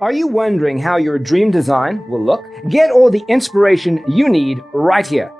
Are you wondering how your dream design will look? Get all the inspiration you need right here.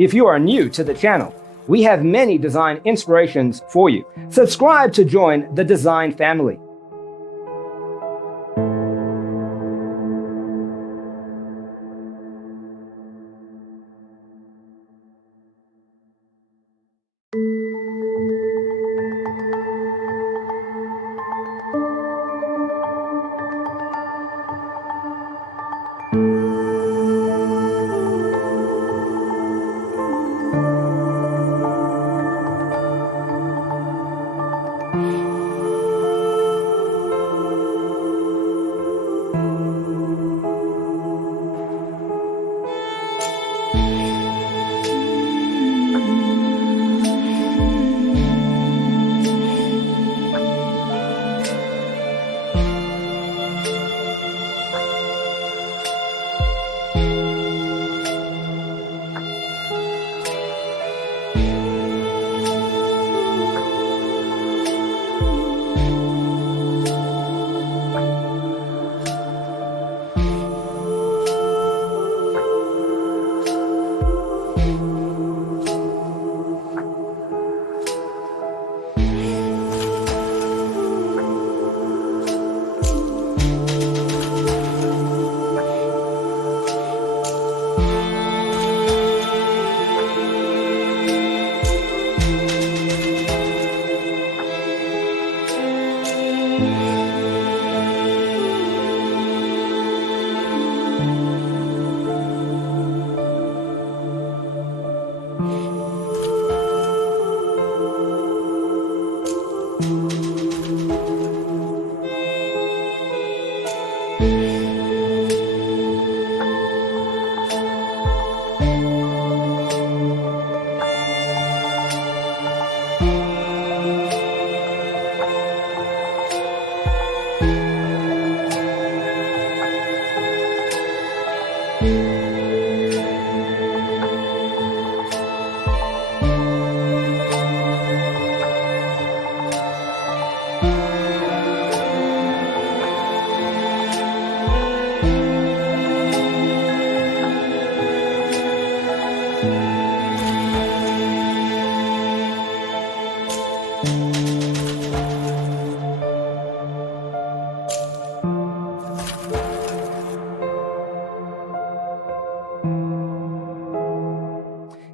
If you are new to the channel, we have many design inspirations for you. Subscribe to join the design family.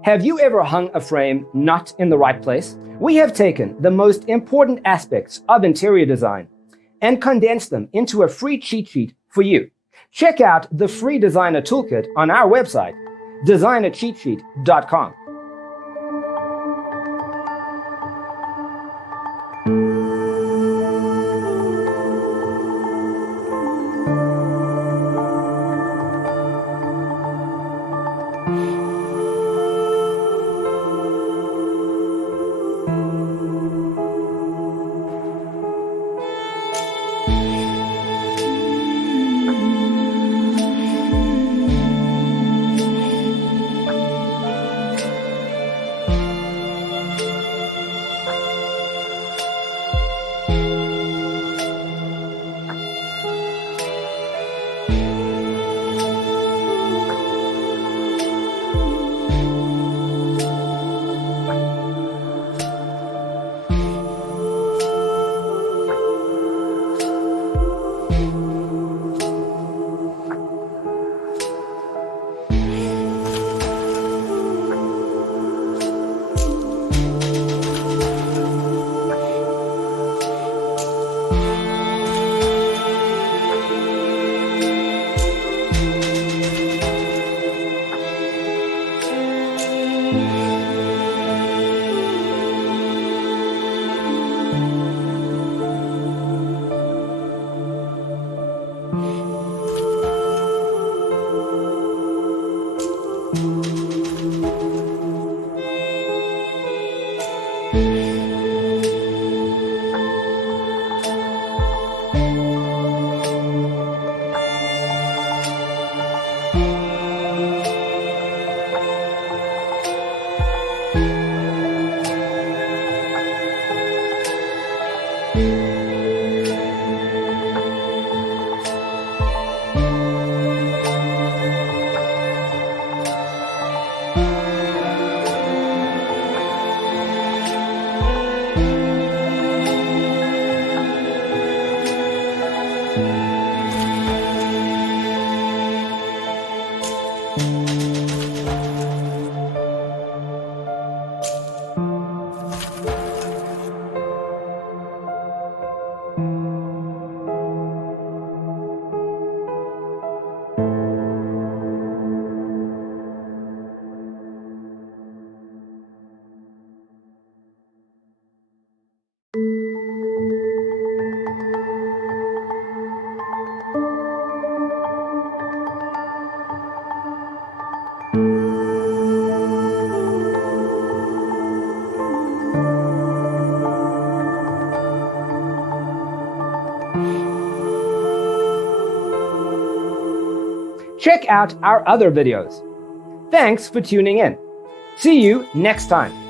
Have you ever hung a frame not in the right place? We have taken the most important aspects of interior design and condensed them into a free cheat sheet for you. Check out the free designer toolkit on our website, designercheatsheet.com. Check out our other videos. Thanks for tuning in. See you next time.